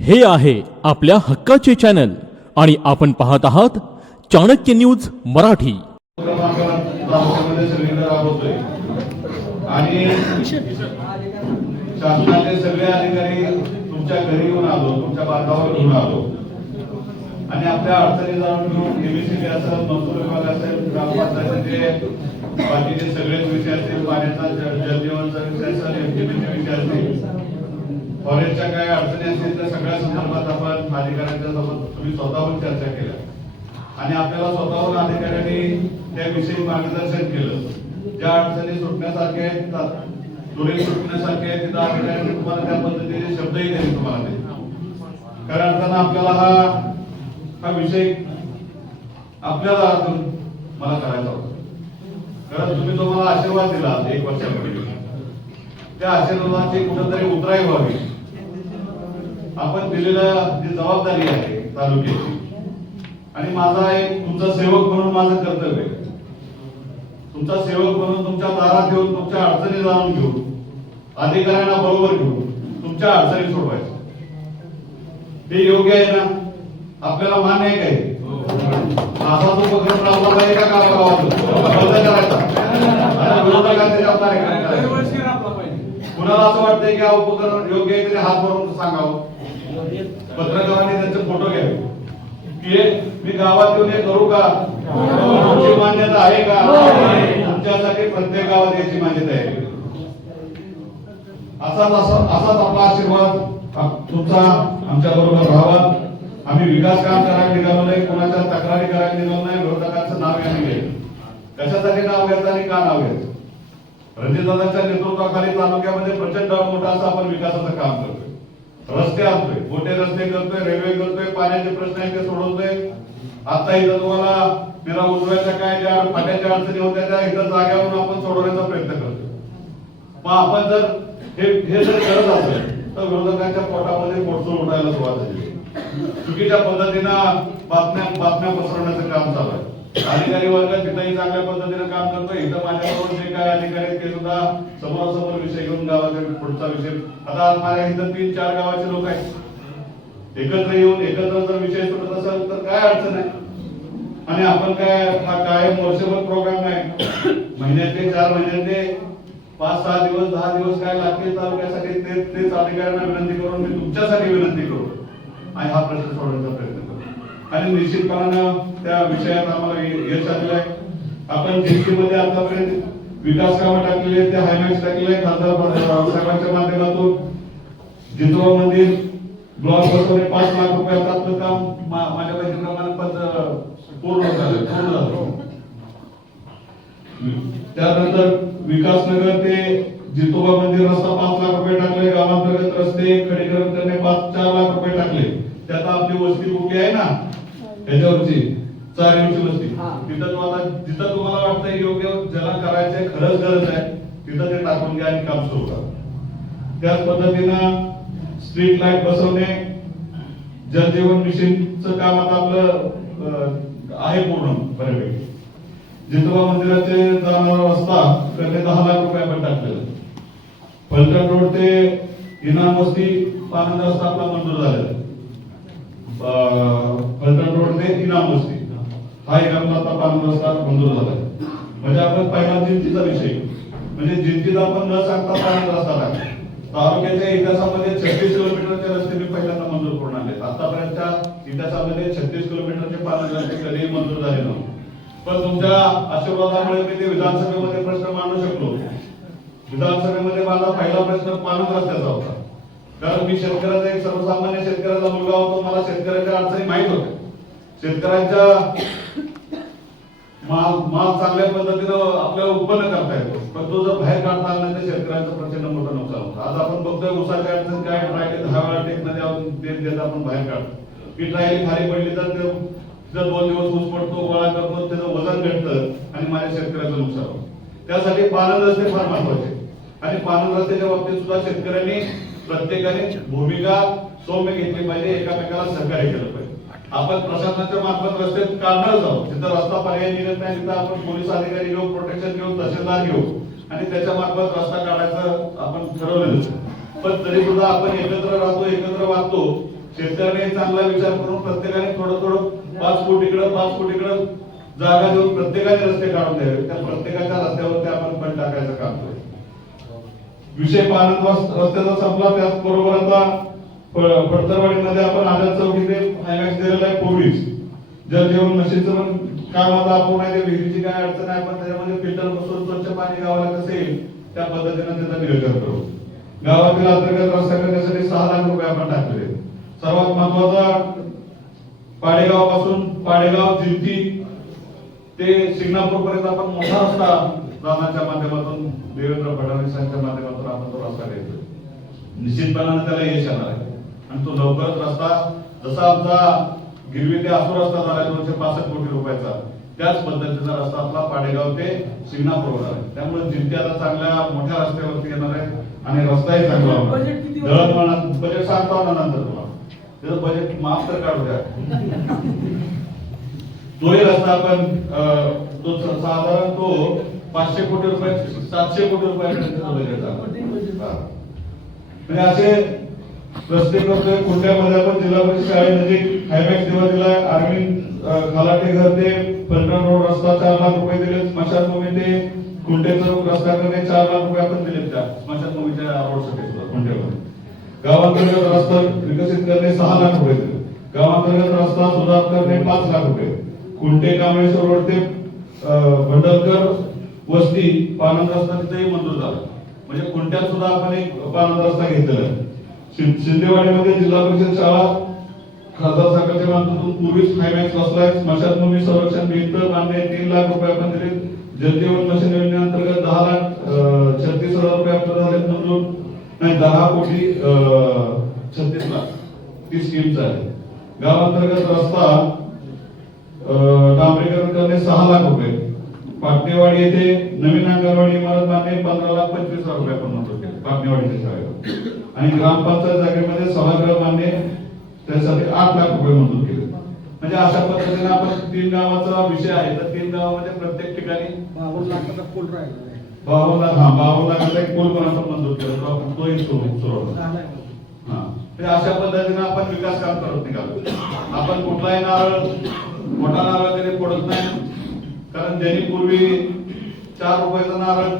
हे आहे आपल्या हक्काचे चॅनल आणि आपण पाहत आहात चाणक्य न्यूज मराठी. आणि शासनाचे सगळे अधिकारी तुमच्या घरी येऊन आलो तुमच्या बांधावर घेऊन आलो. आणि आपल्या अडचणी जाणून घेऊन एबीसीबी असेल महसूल विभाग असेल ग्रामपंचायतीचे बाकीचे सगळेच विषय असतील पाण्याचा जलजीवनचा विषय असेल एमटीबीचे विषय असतील फॉरेस्टच्या काय अडचणी असतील त्या सगळ्या संदर्भात आपण अधिकाऱ्यांच्या सोबत तुम्ही स्वतःहून चर्चा केल्या. आणि आपल्याला स्वतःहून अधिकाऱ्यांनी त्याविषयी मार्गदर्शन केलं. ज्या अडचणी सुटण्यासारख्या आहेत तिथं सुटण्यासारखे सुटण्यासारख्या आहेत तिथं अधिकाऱ्यांनी तुम्हाला त्या पद्धतीने शब्दही नाही तुम्हाला ते. खऱ्या अर्थानं आपल्याला हा हा विषय आपल्याला अजून मला करायचा होता. कारण तुम्ही तो मला आशीर्वाद दिला एक वर्षापूर्वी. त्या आशीर्वादाची कुठेतरी उतराई व्हावी. आपण दिलेलं जी जबाबदारी आहे तालुक्याची. आणि माझा एक तुमचा सेवक म्हणून माझं कर्तव्य आहे. तुमचा सेवक म्हणून तुमच्या दारात येऊन तुमच्या अडचणी जाणून घेऊन अधिकाऱ्यांना बरोबर घेऊन तुमच्या अडचणी सोडवायच्या. ते योग्य आहे ना? आपल्याला मान्य आहे काय असाच उपक्रम राबवला पाहिजे का? का करायचा. विरोधकांचे जबाबदार कुणाला असं वाटतंय की हा उपकरण योग्य आहे तरी हात भरून सांगावं हो. पत्रकारांनी त्यांचे फोटो घ्यावे. मी गावात येऊन हे करू का? तुमची मान्यता आहे का? तुमच्यासाठी प्रत्येक गावात याची मान्यता आहे. असाच असा असाच आपला आशीर्वाद तुमचा आमच्या बरोबर राहावा. आम्ही विकास काम करायला निघालो नाही कोणाच्या तक्रारी करायला निघालो नाही विरोधकांचं नाव घ्यायला घ्यायचं कशासाठी नाव घ्यायचं आणि का नाव घ्यायचं? रणजितदादांच्या नेतृत्वाखाली तालुक्यामध्ये प्रचंड मोठा असा आपण विकासाचं काम करतोय. रस्ते आणतोय मोठे रस्ते करतोय रेल्वे करतोय पाण्याचे प्रश्न आहेत ते सोडवतोय. आता इथं तुम्हाला तिला उजव्याच्या काय ज्या पाण्याच्या अडचणी होत्या त्या इथं जाग्यावरून आपण सोडवण्याचा प्रयत्न करतोय. मग आपण जर हे हे जर करत असेल तर विरोधकांच्या पोटामध्ये पोटसूर उठायला सुरुवात झाली. चुकीच्या पद्धतीनं बातम्या बातम्या पसरवण्याचं काम चालू आहे. अधिकारी वर्ग तिथंही चांगल्या पद्धतीने काम करतो इथं माझ्याबरोबर जे काय अधिकारी आहेत ते सुद्धा समोरासमोर विषय घेऊन गावाचा पुढचा विषय आता माझ्या इथं तीन चार गावाचे लोक आहेत. एकत्र येऊन एकत्र जर विषय सुटत असेल तर काय अडचण आहे? आणि आपण काय हा कायम वर्षभर प्रोग्राम नाही. महिन्यातले चार महिन्यातले पाच सहा दिवस दहा दिवस काय लागतील तालुक्यासाठी ते तेच अधिकाऱ्यांना विनंती करून मी तुमच्यासाठी विनंती करू आणि हा प्रश्न सोडवण्याचा प्रयत्न आणि निश्चितपणानं त्या विषयात आम्हाला यश आलेलं आहे. आपण जिल्ह्यामध्ये आतापर्यंत विकास कामं टाकलेले आहेत ते हायमॅक्स टाकलेले आहे खासदार साहेबांच्या माध्यमातून. जितोबा मंदिर ब्लॉक बसवणे पाच लाख रुपये आपलं काम मा- माझ्या माहितीप्रमाणे पण पूर्ण झालं पूर्ण झालं. त्यानंतर विकासनगर ते जितोबा मंदिर रस्ता पाच लाख रुपये टाकले गावांतर्गत रस्ते खडीकरण करणे पाच चार लाख रुपये टाकले. त्यात आपली वस्ती कुठली आहे ना? त्याच्यावरची चारीवरची वस्ती तिथं तुम्हाला जिथं तुम्हाला वाटतं योग्य ज्याला करायचंय खरंच गरज आहे तिथं ते टाकून घ्या आणि काम सुरू करा. त्याच पद्धतीनं स्ट्रीट लाइट बसवणे जलजीवन मिशनचं काम आता आपलं आहे पूर्ण बऱ्यापैकी. जितोबा मंदिराचे जाणारा रस्ता करणे दहा लाख रुपये आपण टाकलेला फलटण रोड ते इनाम वस्ती पानंद रस्ता आपला मंजूर झालेला फलटण रोड ते इनाम वस्ती हा एक आपला आता रस्ता मंजूर झाला आहे. म्हणजे आपण पहिला जिंतीचा विषय. म्हणजे जिंतीत आपण न सांगता पाहिजे रस्ता टाकला तालुक्याच्या इतिहासामध्ये छत्तीस किलोमीटरचे रस्ते मी पहिल्यांदा मंजूर करून आले आतापर्यंतच्या इतिहासामध्ये छत्तीस किलोमीटरचे पाणी रस्ते कधीही मंजूर झाले नव्हते. पण तुमच्या आशीर्वादामुळे मी ते विधानसभेमध्ये प्रश्न मांडू शकलो. विधानसभेमध्ये माझा पहिला प्रश्न पानंद रस्त्याचा होता. कारण मी शेतकऱ्याचा एक सर्वसामान्य शेतकऱ्याचा मुलगा होतो. मला शेतकऱ्याच्या अडचणी माहीत होत्या. शेतकऱ्यांच्या माल माल चांगल्या पद्धतीनं आपल्याला उत्पन्न करता येतो. पण तो जर बाहेर काढता आला नाही तर शेतकऱ्यांचं प्रचंड मोठं नुकसान होतं. आज आपण बघतोय उसाच्या अडचण काय राहिले दहा वेळा टेकमध्ये आपण देत देत आपण बाहेर काढतो. पीठ राहिली खाली पडली तर ते तिथं दोन दिवस ऊस पडतो गोळा करतो त्याचं वजन घटतं आणि माझ्या शेतकऱ्याचं नुकसान होतं. त्यासाठी पालन रस्ते फार महत्त्वाचे आणि पालन रस्त्याच्या बाबतीत सुद्धा शेतकऱ्यांनी प्रत्येकाने भूमिका सौम्य घेतली पाहिजे एकामेकाला सहकार्य केलं पाहिजे. आपण प्रशासनाच्या मार्फत रस्ते काढणारच आहोत. तिथं रस्ता पर्याय निघत नाही तिथं आपण पोलीस अधिकारी घेऊ प्रोटेक्शन घेऊ तहसीलदार घेऊ. आणि त्याच्या मार्फत रस्ता काढायचं आपण ठरवलेलं पण तरी सुद्धा आपण एकत्र राहतो एकत्र वागतो. शेतकऱ्याने चांगला विचार करून प्रत्येकाने थोडं थोडं पाच फूट इकडं पाच फूट इकडं जागा देऊन प्रत्येकाने रस्ते काढून द्यावे. त्या प्रत्येकाच्या रस्त्यावरती आपण पण टाकायचं काम विषय पानंद रस्त्याचा संपला त्याचबरोबर आता फ- फडतरवाडीमध्ये आपण आझाद चौकीचे हायमॅक्स दिलेला आहे पोलीस. जर जेवण मशीनचं पण काम आता आपण आहे विहिरीची काय अडचण आहे पण त्याच्यामध्ये फिल्टर बसून स्वच्छ पाणी गावाला कसं येईल त्या पद्धतीनं त्याचा नियोजन करू. गावातील अंतर्गत रस्ता करण्यासाठी सहा लाख रुपये आपण टाकले. सर्वात महत्त्वाचा पाडेगावापासून पाडेगाव जिंती ते शिंगणापूर पर्यंत आपण मोठा रस्ता दानाच्या माध्यमातून देवेंद्र फडणवीसांच्या माध्यमातून आपण तो रस्ता घ्यायचो निश्चितपणाने त्याला यश येणार आहे. आणि तो लवकरच रस्ता जसा आमचा गिरवी ते आसूर रस्ता झाला दोनशे पासष्ट कोटी रुपयाचा त्याच पद्धतीचा रस्ता आपला पाडेगाव ते शिंगणापूर होणार आहे. त्यामुळे आता चांगल्या मोठ्या रस्त्यावरती येणार आहे आणि रस्ताही चांगला होणार? दळणवळणात बजेट सांगतो ना नंतर तुला त्याचं बजेट माफ तर काढू द्या. तोही रस्ता आपण तो साधारण तो पाचशे कोटी रुपये सातशे कोटी रुपयापर्यंत म्हणजे असे रस्ते करतोय कुंड्यामध्ये आपण जिल्हा परिषद शाळेनजीक हायमॅक्स देवा दिला आर्मी खालाटे घर ते पलटण रोड रस्ता चार लाख रुपये दिले स्मशानभूमी ते कुंडे चौक रस्ता करणे चार लाख रुपये आपण दिले त्या स्मशानभूमीच्या रोडसाठी सुद्धा कुंटेवर गावांतर्गत रस्ता विकसित करणे सहा लाख रुपये दिले गावांतर्गत रस्ता सुधार करणे पाच लाख रुपये. कुंटे कांबळेश्वर रोड ते भंडलकर वस्ती पानंद रस्ता तिथेही मंजूर झाला. म्हणजे कोणत्या सुद्धा आपण एक पानंद रस्ता घेतलेला आहे शिंदेवाडीमध्ये जिल्हा परिषद शाळा खासदार साखरच्या माध्यमातून पूर्वीच हायमॅक्स बसलाय स्मशानभूमी संरक्षण भिंत बांधणे तीन लाख रुपये आपण दिले जलजीवन मिशन योजनेअंतर्गत दहा लाख छत्तीस हजार रुपये आपल्याला झाले मंजूर. नाही दहा कोटी अं, छत्तीस लाख. ती स्कीम आहे गावांतर्गत रस्ता अं, डांबरीकरण करणे सहा लाख रुपये. पाटणेवाडी येथे नवीन अंगणवाडी इमारत बांधणे पंधरा लाख पंचवीस हजार रुपये आपण मंजूर केले पाटणेवाडीच्या शाळेवर. आणि ग्रामपंचायत जागेमध्ये सभागृह बांधणे त्यासाठी आठ लाख रुपये मंजूर केले. म्हणजे अशा पद्धतीने आपण तीन गावाचा विषय आहे तर तीन गावामध्ये प्रत्येक ठिकाणी बावन लाखाचा पूल राहिला. बावन्न लाख हा बावन्न लाखाचा एक पूल पण आपण मंजूर केला तो आपण तोही सुरू सुरू अशा पद्धतीने आपण विकास काम करत निघालो आपण कुठलाही नारळ मोठा नारळ कधी फोडत नाही. कारण ज्यांनी पूर्वी चार रुपयाचा नारळ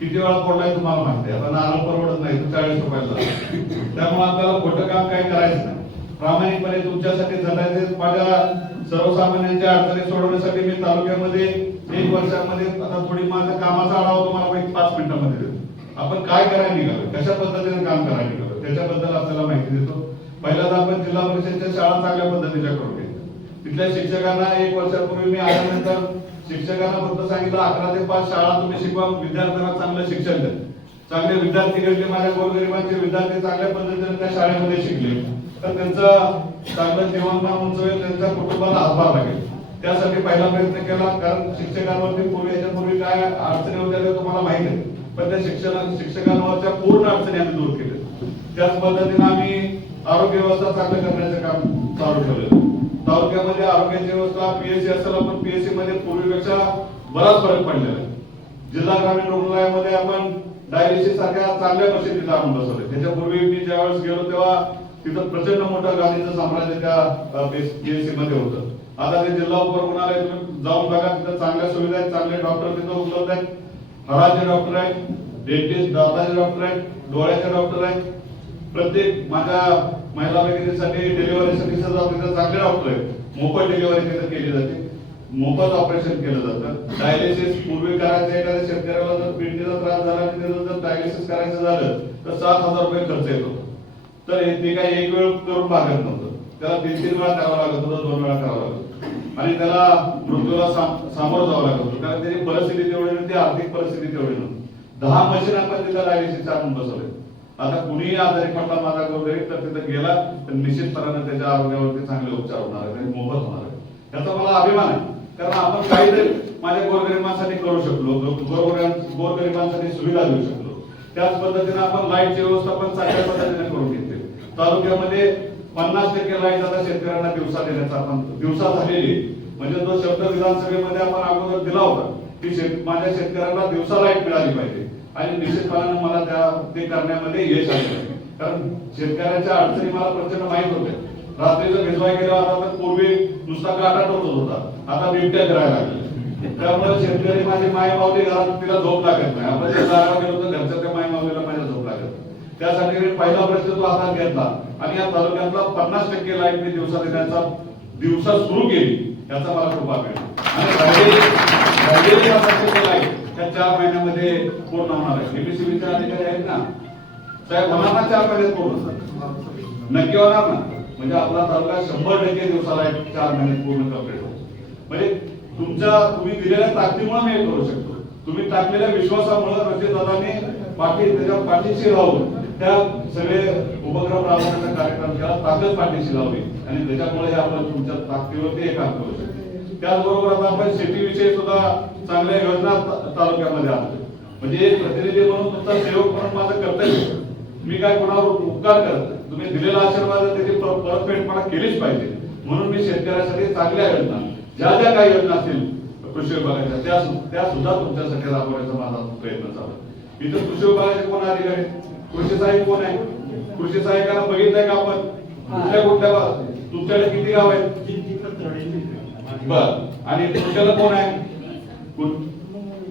किती वेळा पडलाय तुम्हाला माहिती आता नारळ परवडत नाही चाळीस रुपयाला त्यामुळे आपल्याला खोटं काम काही करायचं नाही. प्रामाणिकपणे तुमच्यासाठी झटायचे माझ्या सर्वसामान्यांच्या अडचणी सोडवण्यासाठी मी तालुक्यामध्ये एक वर्षामध्ये आता थोडी माझ्या कामाचा आढावा तुम्हाला एक पाच मिनिटांमध्ये देतो. आपण काय करायला निघालो? कशा पद्धतीने काम करायला निघालो? त्याच्याबद्दल आपल्याला माहिती देतो. पहिल्यांदा आपण जिल्हा परिषदच्या शाळा चांगल्या पद्धतीच्या करू. तिथल्या शिक्षकांना एक वर्षापूर्वी मी आल्यानंतर शिक्षकांना फक्त सांगितलं अकरा ते पाच शाळा तुम्ही शिकवा विद्यार्थ्यांना चांगलं शिक्षण द्या. चांगले विद्यार्थी घडले माझ्या गोरगरिबांचे विद्यार्थी चांगल्या पद्धतीने त्या शाळेमध्ये शिकले. तर त्यांचं चांगलं जीवनमान उंचवेल त्यांच्या कुटुंबाला हातभार लागेल. त्यासाठी पहिला प्रयत्न केला कारण शिक्षकांवरती पूर्वी याच्यापूर्वी काय अडचणी होत्या त्या तुम्हाला माहीत आहे पण त्या शिक्षण शिक्षकांवरच्या पूर्ण अडचणी आम्ही दूर केल्या. त्याच पद्धतीने आम्ही आरोग्य व्यवस्था चांगलं करण्याचं काम चालू ठेवलं तालुक्यामध्ये आरोग्याची व्यवस्था पीएससी असेल आपण पीएससी मध्ये पूर्वीपेक्षा बराच फरक पडलेला आहे. जिल्हा ग्रामीण रुग्णालयामध्ये आपण डायलिसिस सारख्या चांगल्या मशीन आणून बसवले त्याच्यापूर्वी मी ज्यावेळेस गेलो तेव्हा तिथं प्रचंड मोठं गाडीचं साम्राज्य त्या पीएससी मध्ये होतं. आता ते जिल्हा उपरुग्णालय तुम्ही जाऊन बघा तिथं चांगल्या सुविधा आहेत चांगले डॉक्टर तिथं उपलब्ध आहेत. हराचे डॉक्टर आहेत डेंटिस्ट दाताचे डॉक्टर आहेत डोळ्याचे डॉक्टर आहेत. प्रत्येक माझ्या महिला भगिनीसाठी डिलिव्हरीसाठी सुद्धा आपल्याला चांगले डॉक्टर आहेत मोफत डिलिव्हरी तिथं केली जाते. मोफत ऑपरेशन केलं जातं. डायलिसिस पूर्वी करायचं एखाद्या शेतकऱ्याला जर पिंडीचा त्रास झाला आणि त्याचं जर डायलिसिस करायचं झालं तर सात हजार रुपये खर्च येतो. तर ते काही एक वेळ करून भागत नव्हतं. त्याला तीन तीन वेळा करावं लागत होतं दोन वेळा करावं लागत आणि त्याला मृत्यूला सामोरं जावं लागत होतं. कारण त्याची परिस्थिती तेवढी नव्हती आर्थिक परिस्थिती तेवढी नव्हती. दहा मशीन आपण तिथं डायलिसिस आणून बसवले. आता कुणीही आजारी पडला माझा गरीब तर तिथं गेला तर निश्चितपणाने त्याच्या आरोग्यावरती चांगले उपचार होणार आहेत आणि मोफत होणार आहे याचा मला अभिमान आहे. कारण आपण काहीतरी माझ्या गोरगरिबांसाठी करू शकलो गोरगरिबांसाठी सुविधा देऊ शकलो. त्याच पद्धतीने आपण लाईटची व्यवस्था पण चांगल्या पद्धतीने करून घेतली. तालुक्यामध्ये पन्नास टक्के लाइट आता शेतकऱ्यांना दिवसा देण्याचा आपण दिवसा झालेली म्हणजे तो शब्द विधानसभेमध्ये आपण अगोदर दिला होता की माझ्या शेतकऱ्यांना दिवसा लाइट मिळाली पाहिजे. आणि निश्चितपणाने मला त्या ते करण्यामध्ये यश आले. कारण शेतकऱ्याच्या अडचणी मला प्रचंड माहीत होते रात्रीचा भिजवाय गेला होता तर पूर्वी नुसता काटा टोचत होता. आता बिबट्या करायला लागले. त्यामुळे शेतकरी माझी माय मावली घरात तिला झोप लागत नाही. आपण त्या जागा गेलो तर घरच्या त्या माय मावलीला माझ्या झोप लागत नाही. त्यासाठी मी पहिला प्रश्न तो हातात घेतला. आणि या तालुक्यातला पन्नास टक्के लाइट मी दिवसा देण्याचा दिवसा सुरू केली. याचा मला कृपा अभिमान आणि राहिलेली पन्नास टक्के लाइट त्या चार महिन्यामध्ये पूर्ण होणार आहे. एमएससीबीचे अधिकारी आहेत ना? साहेब होणार ना चार महिन्यात पूर्ण नक्की होणार ना? म्हणजे आपला तालुका शंभर टक्के दिवसाला चार महिने पूर्ण कंप्लीट होतो म्हणजे तुमच्या तुम्ही दिलेल्या ताकदीमुळे मी हे करू शकतो. तुम्ही टाकलेल्या विश्वासामुळे रचित दादांनी पाठी त्याच्या पाठीशी राहून त्या सगळे उपक्रम राबवण्याचा कार्यक्रम केला ताकद पाठीशी लावली. आणि त्याच्यामुळे आपण तुमच्या ताकदीवरती हे काम करू शकतो. त्याचबरोबर आता आपण शेतीविषयी सुद्धा चांगल्या योजना तालुक्यामध्ये आणतो म्हणजे एक प्रतिनिधी म्हणून तुमचा सेवक म्हणून माझं कर्तव्य. मी काय कोणावर उपकार करत. तुम्ही दिलेला आशीर्वाद त्याची पर- परतफेड मला केलीच पाहिजे म्हणून मी शेतकऱ्यासाठी चांगल्या योजना ज्या ज्या काही योजना असतील कृषी विभागाच्या त्या त्या सुद्धा तुमच्यासाठी राबवण्याचा माझा प्रयत्न चालू. इथं कृषी विभागाचे कोण अधिकारी? कृषी सहाय्यक कोण आहे कृषी सहाय्यकाला बघितलंय का आपण कुठल्या कुठल्या? तुमच्याकडे किती गाव आहेत बर आणि तुमच्याला कोण आहे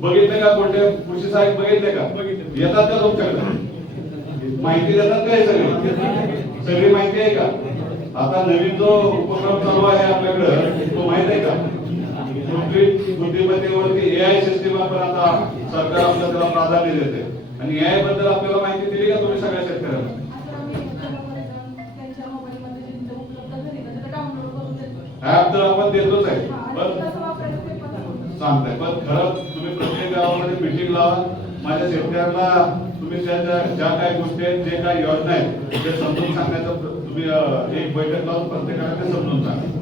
बघितले का कोणते कृषी सहाय्यक बघितले का? येतात का तुमच्याकडे? माहिती देतात का हे सगळी? सगळी माहिती आहे का? आता नवीन जो उपक्रम चालू आहे आपल्याकडे तो माहीत आहे का? बुद्धिमत्तेवरती एआय सिस्टीम आपण आता सरकार आपल्याला त्याला प्राधान्य देते. आणि एआयबद्दल आपल्याला माहिती दिली का तुम्ही सगळ्या शेतकऱ्यांना? ऍप तर आपण देतोच आहे. पण सांगताय. पण खरं तुम्ही प्रत्येक लावा माझ्या शेतकऱ्यांना तुम्ही त्या ज्या ज्या काही गोष्टी आहेत जे काही योजना आहेत ते समजून सांगण्याचं तुम्ही एक बैठक लावून प्रत्येकाला ते समजून सांगा.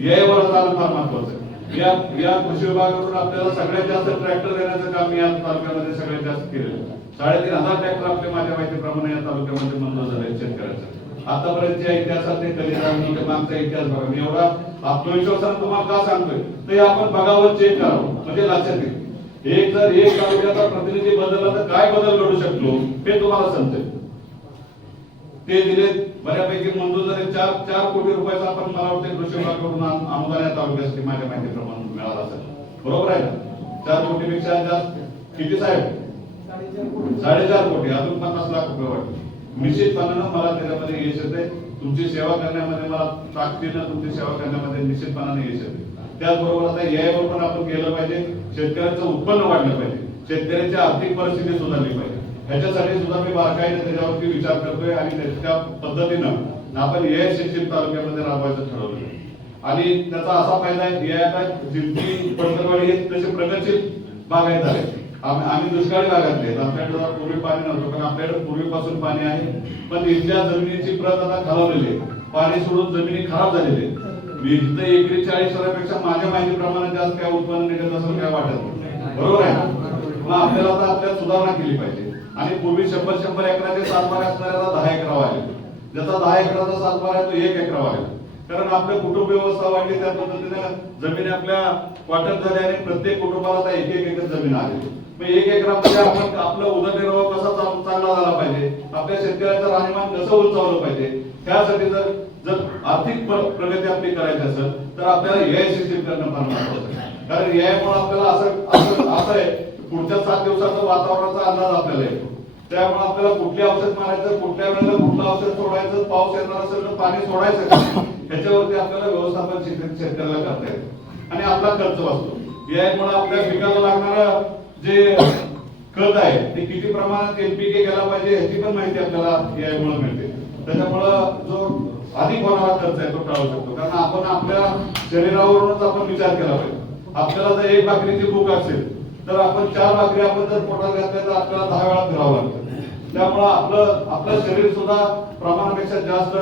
यावर आता फार महत्वाचं आहे. या या कृषी विभागाकडून आपल्याला सगळ्यात जास्त ट्रॅक्टर देण्याचं काम या तालुक्यामध्ये सगळ्यात जास्त केलेलं साडेतीन हजार ट्रॅक्टर आपले माझ्या माहितीप्रमाणे या तालुक्यामध्ये मंजूर झाले आहेत शेतकऱ्यांचं. आतापर्यंतच्या इतिहासात ते कधी सांगतो मागचा इतिहास बघा. मी एवढा आत्मविश्वासानं तुम्हाला का सांगतोय? ते आपण बघावं चेक करावं. म्हणजे लक्षात येईल एक जर एक तालुक्याचा प्रतिनिधी बदलला तर काय बदल घडू शकतो हे तुम्हाला सांगते ते दिले बऱ्यापैकी मंजूर झाले. चार चार कोटी रुपयाचा आपण मला वाटते कृषी विभागाकडून अनुदान या तालुक्यासाठी माझ्या माहितीप्रमाणे मिळाला असेल. बरोबर आहे चार कोटीपेक्षा जास्त. किती साहेब? साडेचार कोटी. अजून पन्नास लाख रुपये वाटते निश्चितपणानं मला त्याच्यामध्ये यश येते तुमची सेवा करण्यामध्ये मला ताकदीनं तुमची सेवा करण्यामध्ये निश्चितपणाने यश येते त्याचबरोबर आता यावर पण आपण केलं पाहिजे. शेतकऱ्यांचं उत्पन्न वाढलं पाहिजे. शेतकऱ्याची आर्थिक परिस्थिती सुधारली पाहिजे. ह्याच्यासाठी सुद्धा मी बारकाईने त्याच्यावरती विचार करतोय आणि त्या पद्धतीनं आपण ए शिक्षित तालुक्यामध्ये राबवायचं ठरवलं आणि त्याचा असा फायदा आहे या आता पडतरवाडी हे तसे प्रगतशील बागायत झाले आम्ही दुष्काळी भागातले आहेत. आपल्याकडे पूर्वी पाणी नव्हतं पण आपल्याकडे पूर्वीपासून पाणी आहे. पण इथल्या जमिनीची प्रत आता खालावलेली आहे. पाणी सोडून जमिनी खराब झालेली आहे मी इथं एकरी चाळीसपेक्षा माझ्या माहितीप्रमाणे जास्त काय उत्पन्न निघत असं काय वाटत नाही. बरोबर आहे ना? मग आपल्याला आता आपल्यात सुधारणा केली पाहिजे. आणि पूर्वी शंभर शंभर एकराचे सातबारा असणाऱ्याला दहा एकरा वाढले ज्याचा दहा एकराचा सातबारा आहे तो एक एकरा वाढला कारण आपलं कुटुंब व्यवस्था वाढली त्या पद्धतीने जमिनी आपल्या वाटप झाल्या आणि प्रत्येक कुटुंबाला आता एक एक एकर जमीन आली मग एक एकरामध्ये आपण आपला उदरनिर्वाह कसा चांगला झाला पाहिजे? आपल्या शेतकऱ्याचं राहणीमान कसं उंचावलं पाहिजे? त्यासाठी जर जर आर्थिक प्रगती आपली करायची असेल तर आपल्याला एआय सिस्टीम करणं फार महत्वाचं आहे. कारण एआय मुळे आपल्याला असं असं असं आहे. पुढच्या सात दिवसाचा वातावरणाचा अंदाज आपल्याला येतो. त्यामुळे आपल्याला कुठले औषध मारायचं कुठल्या वेळेला कुठलं औषध सोडायचं पाऊस येणार असेल तर पाणी सोडायचं याच्यावरती आपल्याला व्यवस्थापन शेत- शेतकऱ्याला करता येतं. आणि आपला खर्च वाचतो. यामुळे आपल्या पिकाला लागणार जे खत आहे ते किती प्रमाणात एनपीके गेला पाहिजे ह्याची पण माहिती आपल्याला यामुळे मिळते. त्याच्यामुळं जो अधिक होणारा खर्च आहे तो टाळू शकतो. कारण आपण आपल्या शरीरावरूनच आपण विचार केला पाहिजे. आपल्याला जर एक भाकरीची भूक असेल तर आपण चार भाकरी आपण जर पोटात घातल्या तर आपल्याला दहा वेळा फिरावं लागतं. त्यामुळं आपलं आपलं शरीर सुद्धा प्रमाणापेक्षा जास्त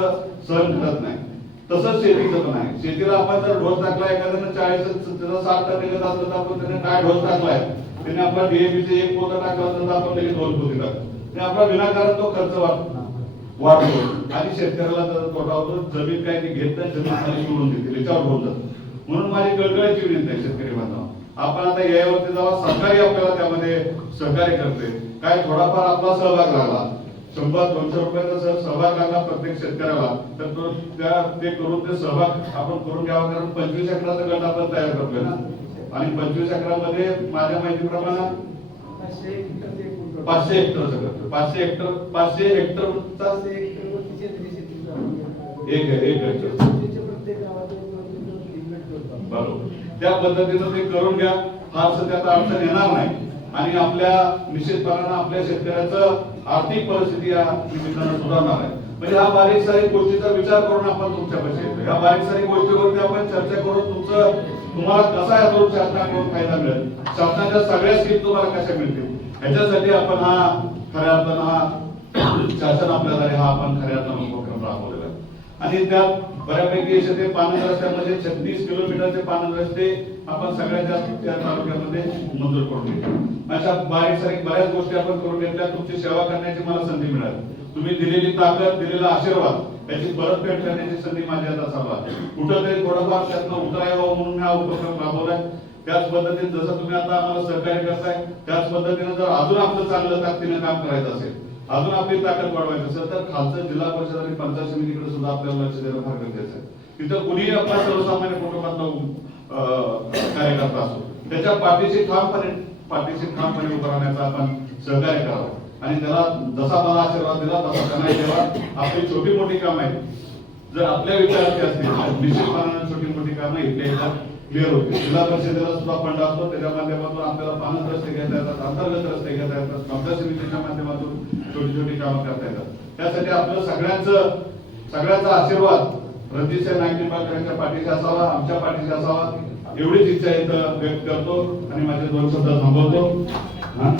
सहन करत नाही. तसंच शेतीचं पण आहे. शेतीला आपण जर ढोस टाकला एखाद्यानं चाळीस त्याचा साठ टक्के घेत असलं तर आपण त्याने काय ढोस टाकलाय? त्याने आपला डीएपीचे एक पोत टाकलं तर आपण लगेच दोन पोती टाकतो. ते आपला विनाकारण तो खर्च वाढतो. आणि शेतकऱ्याला जर तोटा होतो जमीन काय ती घेत नाही जमीन खाली सोडून देते त्याच्यावर होऊन म्हणून माझी कळकळाची विनंती आहे शेतकरी बांधव आपण आता यावरती जेव्हा सरकारी आपल्याला त्यामध्ये सहकार्य करते. काय थोडाफार आपला सहभाग लागला शंभर दोनशे रुपयाचा सर सहभाग लागला प्रत्येक शेतकऱ्याला तर तो त्या ते करून ते सहभाग आपण करून घ्यावा कारण पंचवीस एकराचा गट आपण तयार करतोय ना. आणि पंचवीस एकरामध्ये माझ्या माहितीप्रमाणे पाचशे हेक्टरचं करतो पाचशे हेक्टर पाचशे हेक्टरचा आहे. एक एक हेक्टर. बरोबर. त्या पद्धतीनं ते करून घ्या. फार सध्या अडचण येणार नाही. आणि आपल्या निश्चितपणानं आपल्या शेतकऱ्याचं आर्थिक परिस्थिती या निमित्तानं सुधारणार आहे. म्हणजे हा बारीक सारीक गोष्टीचा विचार करून आपण तुमच्यापाशी येतो या बारीक सारीक गोष्टीवरती आपण चर्चा करून तुमचं तुम्हाला कसा यातून शासनाकडून फायदा मिळेल? शासनाच्या सगळ्या स्कीम तुम्हाला कशा मिळतील? ह्याच्यासाठी आपण हा खऱ्या अर्थानं हा शासन आपल्याला हा आपण खऱ्या अर्थानं उपक्रम राबवलेला आहे. आणि त्यात बऱ्यापैकी असे ते पानंद रस्त्यामध्ये छत्तीस किलोमीटरचे पानंद रस्ते आपण सगळ्यात जास्त त्या तालुक्यामध्ये मंजूर करून घेतले. अशा बारीक सारीक बऱ्याच गोष्टी आपण करून घेतल्या. तुमची सेवा करण्याची मला संधी मिळाली. तुम्ही दिलेली ताकद दिलेला आशीर्वाद याची परतफेड करण्याची संधी माझ्या आता असावा कुठंतरी थोडंफार त्यातनं उतराय यावं म्हणून हा उपक्रम राबवलाय. त्याच पद्धतीने जसं तुम्ही आता आम्हाला सहकार्य करताय त्याच पद्धतीने जर अजून आपलं चांगलं ताकदीने काम करायचं असेल अजून आपली ताकद वाढवायची असेल तर खालचं जिल्हा परिषद आणि पंचायत समितीकडे सुद्धा आपल्याला लक्ष देणं फार गरजेचं आहे. तिथं कुणीही आपला सर्वसामान्य कुटुंबातला कार्यकर्ता असो त्याच्या पाठीशी ठामपणे पाठीशी ठामपणे उभं राहण्याचा आपण सहकार्य करावं. आणि त्याला जसा मला आशीर्वाद दिला तसा त्यांना देवा. आपली छोटी मोठी कामं आहेत. जर आपल्या विचाराची असतील तर छोटी मोठी कामं इथल्या इथं क्लिअर होते. जिल्हा परिषदेला सुद्धा फंड असतो. त्याच्या माध्यमातून आपल्याला पानस रस्ते घेता येतात अंतर्गत रस्ते घेता येतात. पंचायत समितीच्या माध्यमातून छोटी छोटी कामं करता येतात. त्यासाठी आपलं सगळ्यांचं सगळ्यांचा आशीर्वाद रणजितसिंह नाईक यांच्या पाठीशी असावा आमच्या पाठीशी असावा एवढीच इच्छा इथं व्यक्त करतो आणि माझे दोन शब्द थांबवतो. हा?